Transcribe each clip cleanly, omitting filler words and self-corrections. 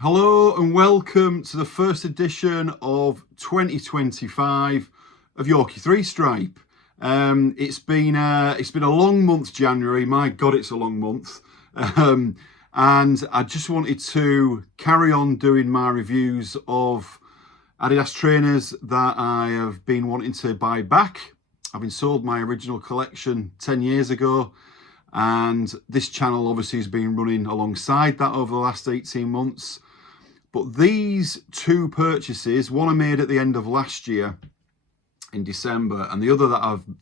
Hello and welcome to the first edition of 2025 of Yorkshire 3 Stripe. It's been a long month, January. My God, it's a long month. And I just wanted to carry on doing my reviews of Adidas trainers that I have been wanting to buy back. Having sold my original collection 10 years ago. And this channel obviously has been running alongside that over the last 18 months. But these two purchases, one I made at the end of last year in December, and the other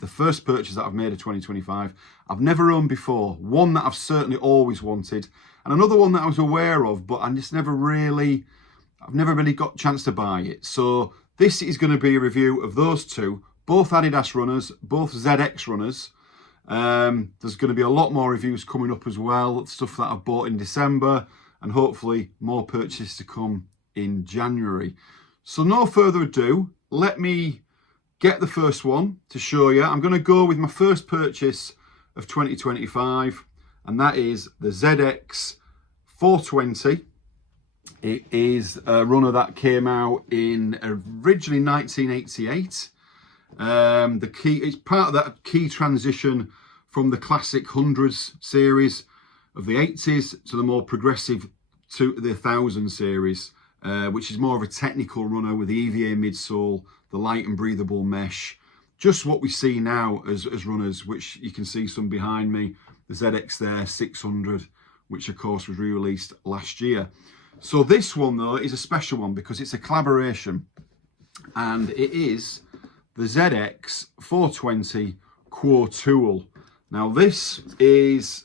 the first purchase that I've made of 2025, I've never owned before. One that I've certainly always wanted, and another one that I was aware of, but I've never really got a chance to buy it. So this is going to be a review of those two, both Adidas runners, both ZX runners. There's going to be a lot more reviews coming up as well, stuff that I've bought in December, and hopefully more purchases to come in January. So no further ado, let me get the first one to show you. I'm going to go with my first purchase of 2025, and that is the ZX 420. It is a runner that came out in originally 1988. It's part of that key transition from the classic hundreds series of the 80s to the more progressive to the 1000 series, which is more of a technical runner with the EVA midsole, the light and breathable mesh, just what we see now as runners, which you can see some behind me, the ZX there 600, which of course was re-released last year. So this one though is a special one because it's a collaboration, and it is the ZX 420 Core Tool. Now this is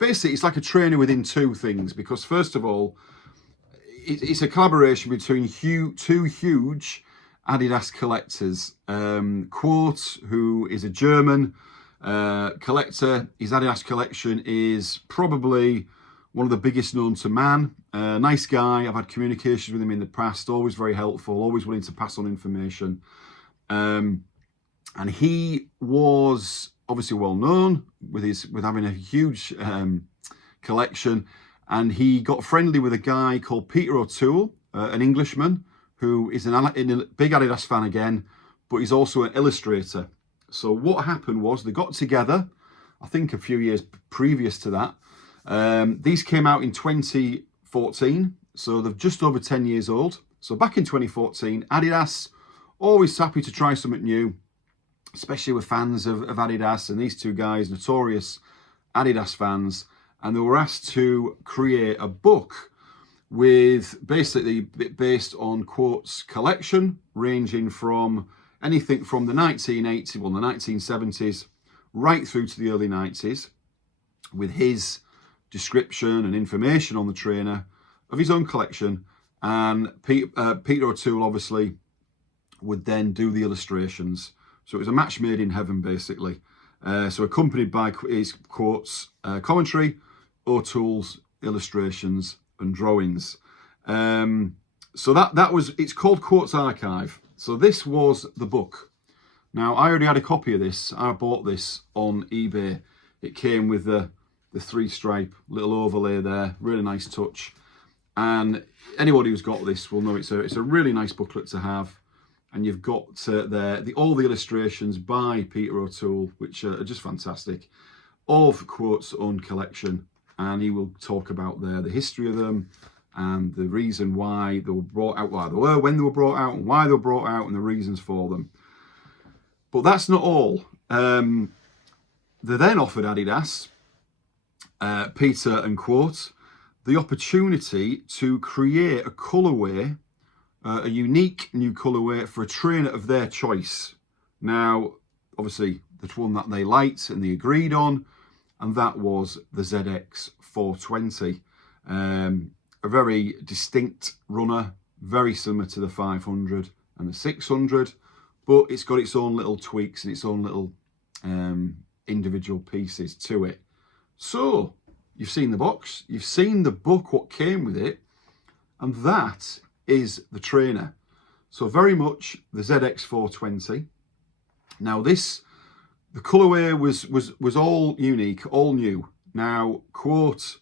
basically, it's like a trainer within two things, because first of all, it's a collaboration between two huge Adidas collectors. Quart, who is a German collector, his Adidas collection is probably one of the biggest known to man. Nice guy, I've had communications with him in the past, always very helpful, always willing to pass on information. And he was obviously well known with having a huge collection, and he got friendly with a guy called Peter O'Toole, an Englishman who is a big Adidas fan again, but he's also an illustrator. So what happened was they got together, I think a few years previous to that. These came out in 2014, so they're just over 10 years old. So back in 2014, Adidas, always happy to try something new, especially with fans of Adidas, and these two guys, notorious Adidas fans, and they were asked to create a book with basically based on Quart's collection, ranging from anything from the 1980s, well, the 1970s, right through to the early 90s, with his description and information on the trainer of his own collection. And Peter O'Toole obviously would then do the illustrations. So it was a match made in heaven, basically. So accompanied by his Quart's commentary, O'Toole's illustrations and drawings. So that was, it's called Quart's Archive. So this was the book. Now, I already had a copy of this. I bought this on eBay. It came with the 3-stripe little overlay there, really nice touch. And anybody who's got this will know it's a really nice booklet to have. And you've got there all the illustrations by Peter O'Toole, which are just fantastic, of Quart's own collection. And he will talk about the history of them and the reason why they were brought out, why they were, when they were brought out, and why they were brought out, and the reasons for them. But that's not all. They then offered Adidas, Peter and Quart, the opportunity to create a colourway, a unique new colourway for a trainer of their choice. Now, obviously, the one that they liked and they agreed on, and that was the ZX 420. A very distinct runner, very similar to the 500 and the 600, but it's got its own little tweaks and its own little individual pieces to it. So, you've seen the box, you've seen the book, what came with it, and that is the trainer. So very much the ZX 420. Now the colourway was all unique, all new. Now Quart,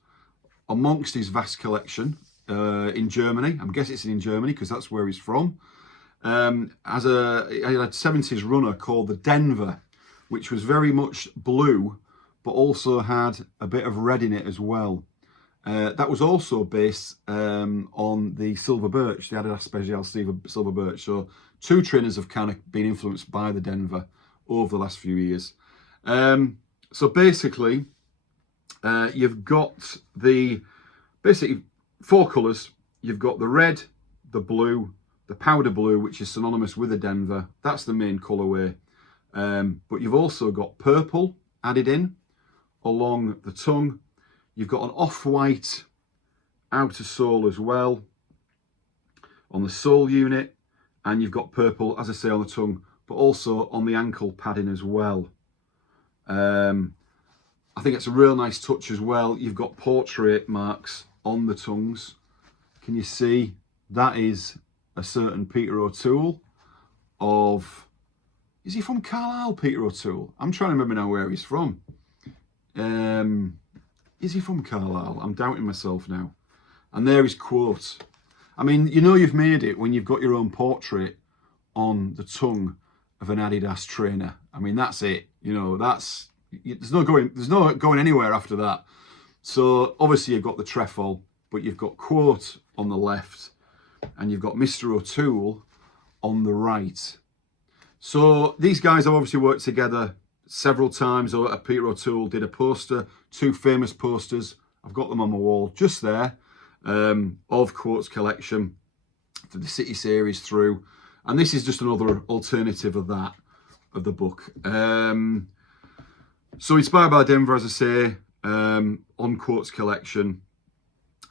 amongst his vast collection, in Germany. I'm guessing it's in Germany because that's where he's from. He had a 70s runner called the Denver, which was very much blue, but also had a bit of red in it as well. That was also based on the Silver Birch, the Adidas Special Silver Birch. So two trainers have kind of been influenced by the Denver over the last few years. So basically, you've got basically four colours. You've got the red, the blue, the powder blue, which is synonymous with the Denver. That's the main colourway. But you've also got purple added in along the tongue. You've got an off-white outer sole as well on the sole unit. And you've got purple, as I say, on the tongue, but also on the ankle padding as well. I think it's a real nice touch as well. You've got portrait marks on the tongues. Can you see? That is a certain Peter O'Toole of... Is he from Carlisle, Peter O'Toole? I'm trying to remember now where he's from. Is he from Carlisle? I'm doubting myself now. And there is quote. I mean, you know you've made it when you've got your own portrait on the tongue of an Adidas trainer. I mean, that's it. You know, that's... There's no going anywhere after that. So obviously you've got the trefoil, but you've got quote on the left and you've got Mr. O'Toole on the right. So these guys have obviously worked together several times. Peter O'Toole did a poster, two famous posters. I've got them on my wall just there, of Quote's collection for the City series through. And this is just another alternative of that, of the book. So inspired by Denver, as I say, on Quote's collection.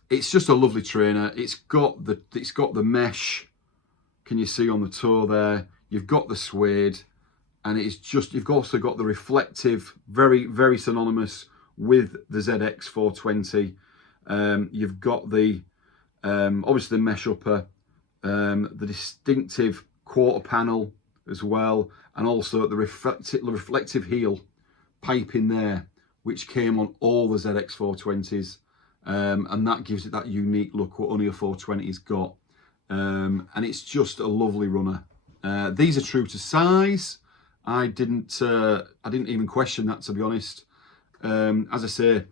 It's just a lovely trainer. It's got the mesh. Can you see on the toe there? You've got the suede, and it's just, you've also got the reflective, very, very synonymous with the ZX 420. You've got the obviously the mesh upper, the distinctive quarter panel as well, and also the reflective heel pipe in there, which came on all the ZX 420s, and that gives it that unique look what only a 420's got, and it's just a lovely runner. These are true to size. I didn't even question that, to be honest. As I say,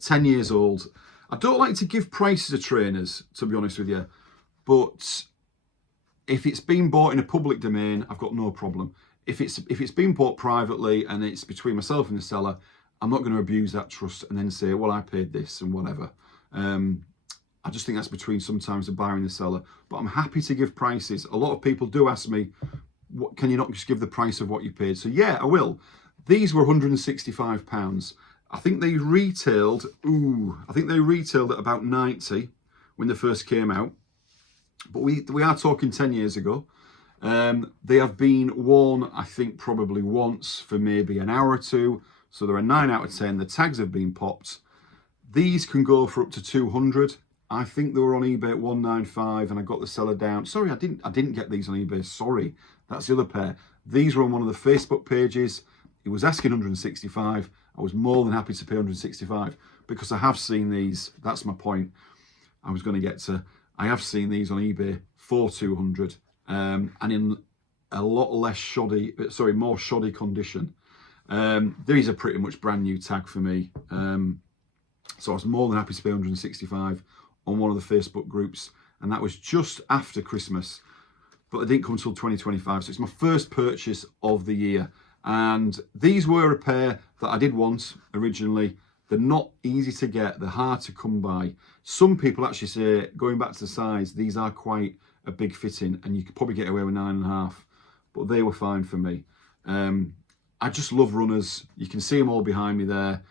10 years old. I don't like to give prices of trainers, to be honest with you, but if it's been bought in a public domain, I've got no problem. If it's been bought privately and it's between myself and the seller, I'm not going to abuse that trust and then say, well, I paid this and whatever. I just think that's between sometimes the buyer and the seller. But I'm happy to give prices. A lot of people do ask me, what, can you not just give the price of what you paid? So yeah, I will. These were £165. I think they retailed, at about 90 when they first came out. But we are talking 10 years ago. They have been worn, I think, probably once for maybe an hour or two. So they're a 9 out of 10. The tags have been popped. These can go for up to 200. I think they were on eBay at 195, and I got the seller down. Sorry, I didn't get these on eBay. Sorry, that's the other pair. These were on one of the Facebook pages. He was asking 165. I was more than happy to pay 165 because I have seen these. That's my point. I was going to get to. I have seen these on eBay for 200, and in a lot less shoddy, more shoddy condition. These are pretty much brand new tag for me. So I was more than happy to pay 165 on one of the Facebook groups, and that was just after Christmas, but it didn't come until 2025. So it's my first purchase of the year, and these were a pair that I did want originally. They're not easy to get, they're hard to come by. Some people actually say, going back to the size, these are quite a big fitting and you could probably get away with 9.5, but they were fine for me. I just love runners. You can see them all behind me there.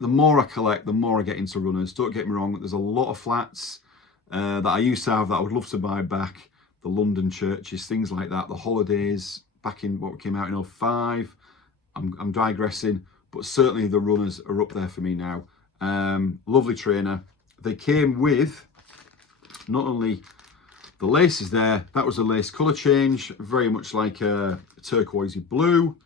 The more I collect, the more I get into runners. Don't get me wrong, there's a lot of flats that I used to have that I would love to buy back. The London churches, things like that. The holidays, back in what came out in 05. I'm digressing, but certainly the runners are up there for me now. Lovely trainer. They came with not only the laces there, that was a lace colour change, very much like a turquoisey blue.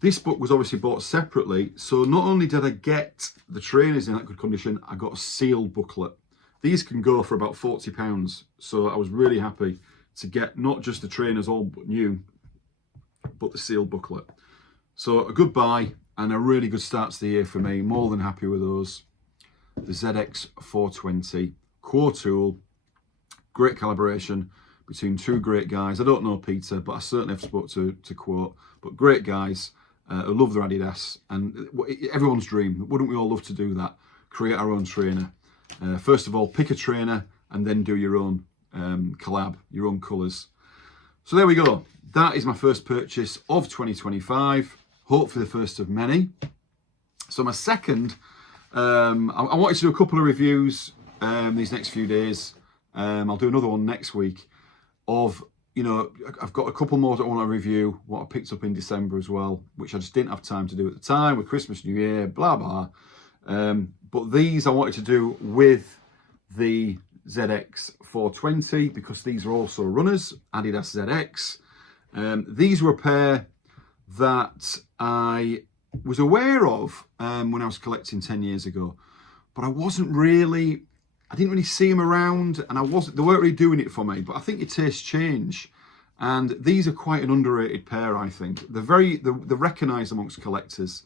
This book was obviously bought separately, so not only did I get the trainers in that good condition, I got a sealed booklet. These can go for about £40. So I was really happy to get not just the trainers all new, but the sealed booklet. So a good buy and a really good start to the year for me. More than happy with those. The ZX 420 core tool, great collaboration between two great guys. I don't know Peter, but I certainly have spoke to Quote, but great guys who love their Adidas, and everyone's dream. Wouldn't we all love to do that? Create our own trainer. First of all, pick a trainer and then do your own collab, your own colours. So there we go. That is my first purchase of 2025. Hopefully the first of many. So my second, I wanted to do a couple of reviews these next few days. I'll do another one next week of, you know, I've got a couple more that I want to review, what I picked up in December as well, which I just didn't have time to do at the time with Christmas, New Year, blah, blah. But these I wanted to do with the ZX 420 because these are also runners, Adidas ZX. These were a pair that I was aware of when I was collecting 10 years ago, but I didn't really see them around, and they weren't really doing it for me. But I think your tastes change, and these are quite an underrated pair. I think they're recognised amongst collectors,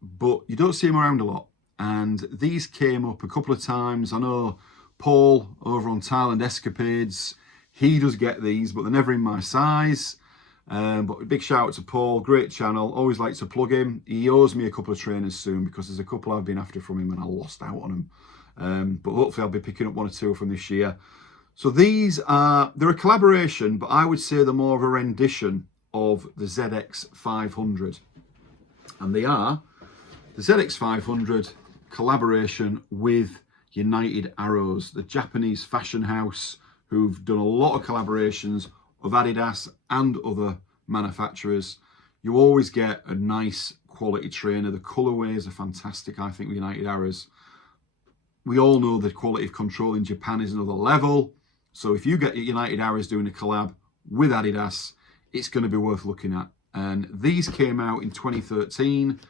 but you don't see them around a lot. And these came up a couple of times. I know Paul over on Thailand Escapades, he does get these, but they're never in my size. But a big shout out to Paul, great channel, always like to plug him. He owes me a couple of trainers soon because there's a couple I've been after from him and I lost out on them. But hopefully I'll be picking up one or two from this year. So they're a collaboration, but I would say they're more of a rendition of the ZX 500. And they are the ZX 500 collaboration with United Arrows, the Japanese fashion house who've done a lot of collaborations of Adidas and other manufacturers. You always get a nice quality trainer. The colorways are fantastic, I think, with United Arrows. We all know the quality of control in Japan is another level. So if you get United Arrows doing a collab with Adidas, it's going to be worth looking at. And these came out in 2013,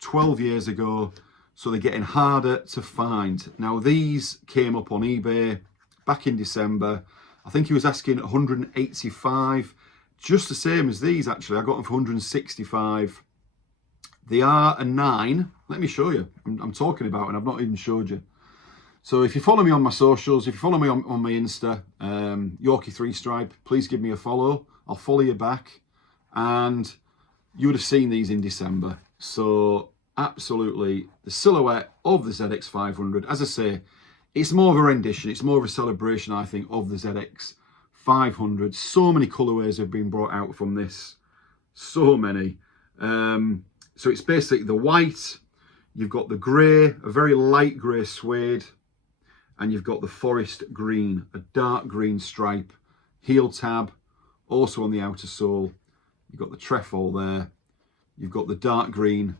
12 years ago. So they're getting harder to find. Now these came up on eBay back in December. I think he was asking 185, just the same as these actually. I got them for 165. They are a 9. Let me show you. I'm talking about, and I've not even showed you. So if you follow me on my socials, if you follow me on my Insta, Yorkie 3 Stripe, please give me a follow. I'll follow you back. And you would have seen these in December. So absolutely the silhouette of the ZX 500. As I say, it's more of a rendition. It's more of a celebration, I think, of the ZX 500. So many colorways have been brought out from this. So many. So it's basically the white. You've got the grey, a very light grey suede. And you've got the forest green, a dark green stripe. Heel tab, also on the outer sole. You've got the trefoil there. You've got the dark green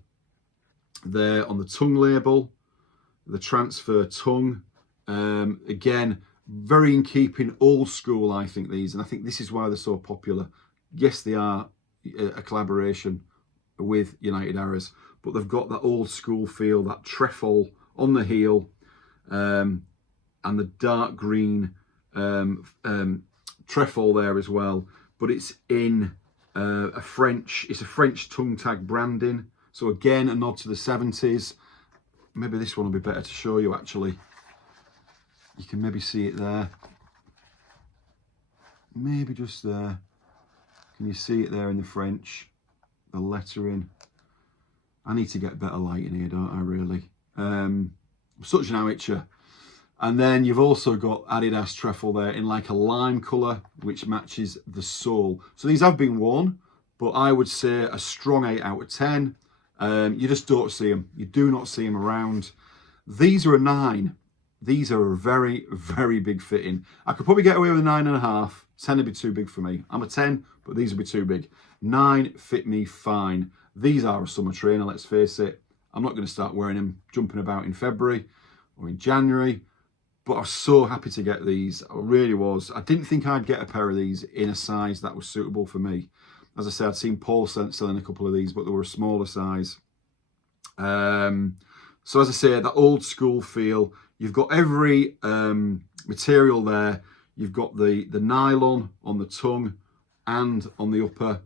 there on the tongue label. The transfer tongue. Again, very in keeping, old school, I think, these, and I think this is why they're so popular. Yes, they are a collaboration with United Arrows, but they've got that old school feel, that trefoil on the heel, and the dark green trefoil there as well. But it's in a French tongue tag branding. So again, a nod to the 70s. Maybe this one will be better to show you actually. You can maybe see it there. Maybe just there. Can you see it there in the French? The lettering. I need to get better lighting here, don't I, really? I'm such an amateur. And then you've also got Adidas trefoil there in like a lime colour, which matches the sole. So these have been worn, but I would say a strong 8 out of 10. You just don't see them. You do not see them around. These are a 9. These are a very, very big fitting. I could probably get away with a 9.5. 10 would be too big for me. I'm a 10, but these would be too big. 9 fit me fine. These are a summer trainer, let's face it. I'm not going to start wearing them jumping about in February or in January, but I was so happy to get these. I really was. I didn't think I'd get a pair of these in a size that was suitable for me. As I said, I'd seen Paul selling a couple of these, but they were a smaller size. So as I say, that old school feel, You've got every material there. You've got the nylon on the tongue and on the upper.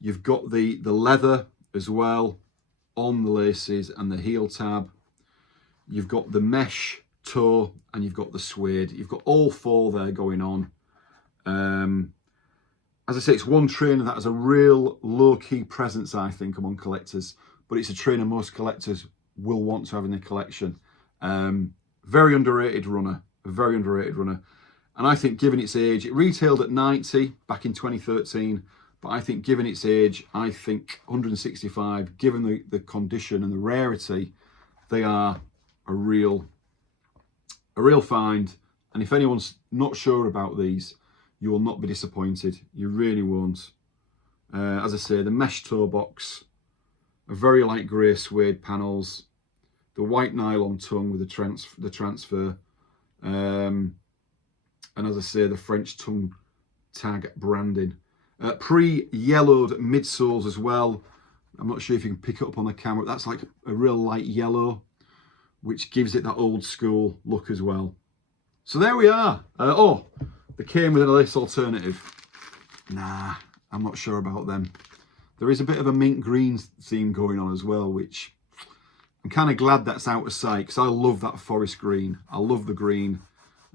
You've got the leather as well on the laces and the heel tab. You've got the mesh toe and you've got the suede. You've got all four there going on. As I say, it's one trainer that has a real low-key presence, I think, among collectors, but it's a trainer most collectors will want to have in their collection. Very underrated runner, a very underrated runner. And I think given its age, it retailed at 90 back in 2013, but I think given its age, I think 165, given the condition and the rarity, they are a real find. And if anyone's not sure about these, you will not be disappointed. You really won't. As I say, the mesh toe box, a very light grey suede panels, the white nylon tongue with the transfer, and as I say, the French tongue tag branding. Pre-yellowed midsoles as well. I'm not sure if you can pick it up on the camera. That's like a real light yellow, which gives it that old school look as well. So there we are. Oh, they came with a lace alternative. Nah, I'm not sure about them. There is a bit of a mint green theme going on as well, which I'm kind of glad that's out of sight, because I love that forest green. I love the green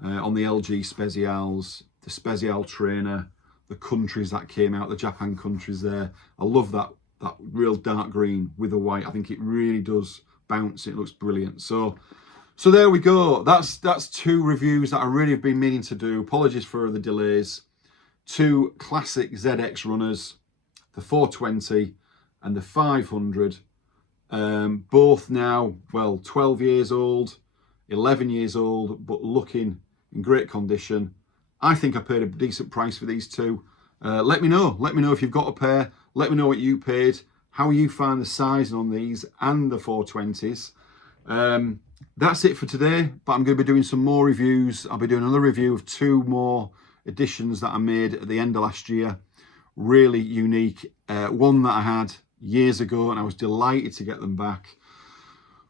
on the LG Specials, the Special trainer, the countries that came out, the Japan countries there. I love that real dark green with the white. I think it really does bounce. It looks brilliant. So there we go. That's two reviews that I really have been meaning to do. Apologies for the delays. Two classic ZX runners, the 420 and the 500. Both now, well, 12 years old, 11 years old, but looking in great condition. I think I paid a decent price for these two. Let me know if you've got a pair. Let me know what you paid, how you find the sizing on these and the 420s. That's it for today, but I'm going to be doing some more reviews. I'll be doing another review of two more editions that I made at the end of last year. Really unique. One that I had years ago, and I was delighted to get them back.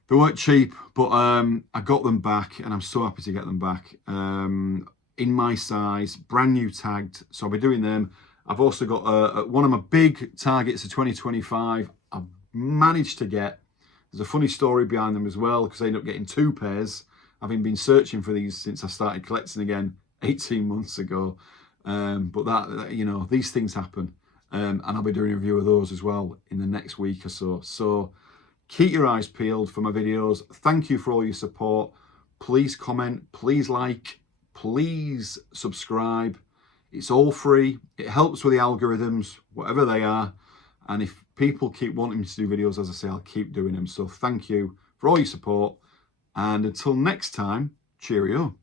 They weren't cheap, but I got them back, and I'm so happy to get them back. In my size, brand new tagged, so I'll be doing them. I've also got one of my big targets of 2025. I've managed to get. There's a funny story behind them as well, because I ended up getting two pairs, having been searching for these since I started collecting again 18 months ago. But that, you know, these things happen. And I'll be doing a review of those as well in the next week or so. So keep your eyes peeled for my videos. Thank you for all your support. Please comment, please like, please subscribe. It's all free. It helps with the algorithms, whatever they are. And if people keep wanting me to do videos, as I say, I'll keep doing them. So thank you for all your support. And until next time, cheerio.